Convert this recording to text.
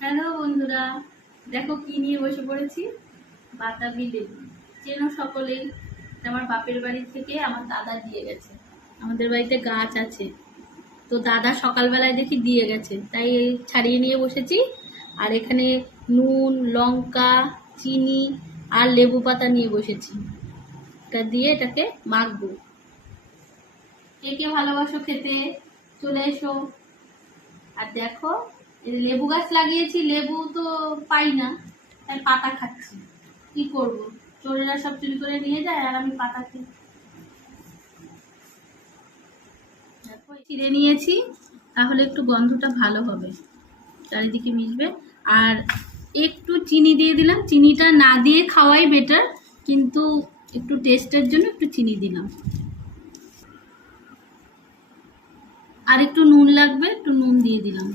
Hello বন্ধুরা, দেখো কি নিয়ে বসে পড়েছি। বাতাবি লেবু চেনো সকলেই। আমার বাপের বাড়ি থেকে আমার দাদা দিয়ে গেছে। আমাদের বাড়িতে গাছ আছে, তো দাদা সকালবেলায় দেখি দিয়ে গেছে, তাই ছাড়িয়ে নিয়ে বসেছি। আর এখানে নুন, লঙ্কা, চিনি আর লেবু পাতা নিয়ে বসেছি। এটা দিয়ে এটাকে মাখবো। কে কে ভালোবাসো খেতে, চলে এসো। আর দেখো, এই লেবু গাছ লাগিয়েছি, লেবু তো পাই না, তাই পাতা খাচ্ছি। কি করব, চোরেরা সব চুরি করে নিয়ে যায় আর আমি পাতা খাই। দেখো চিড়ে নিয়েছি, তাহলে একটু গন্ধটা ভালো হবে, চারিদিকে মিশবে। আর একটু চিনি দিয়ে দিলাম, চিনিটা না দিয়ে খাওয়াই বেটার, কিন্তু একটু টেস্টের জন্য একটু চিনি দিলাম। আর একটু নুন লাগবে, একটু নুন দিয়ে দিলাম।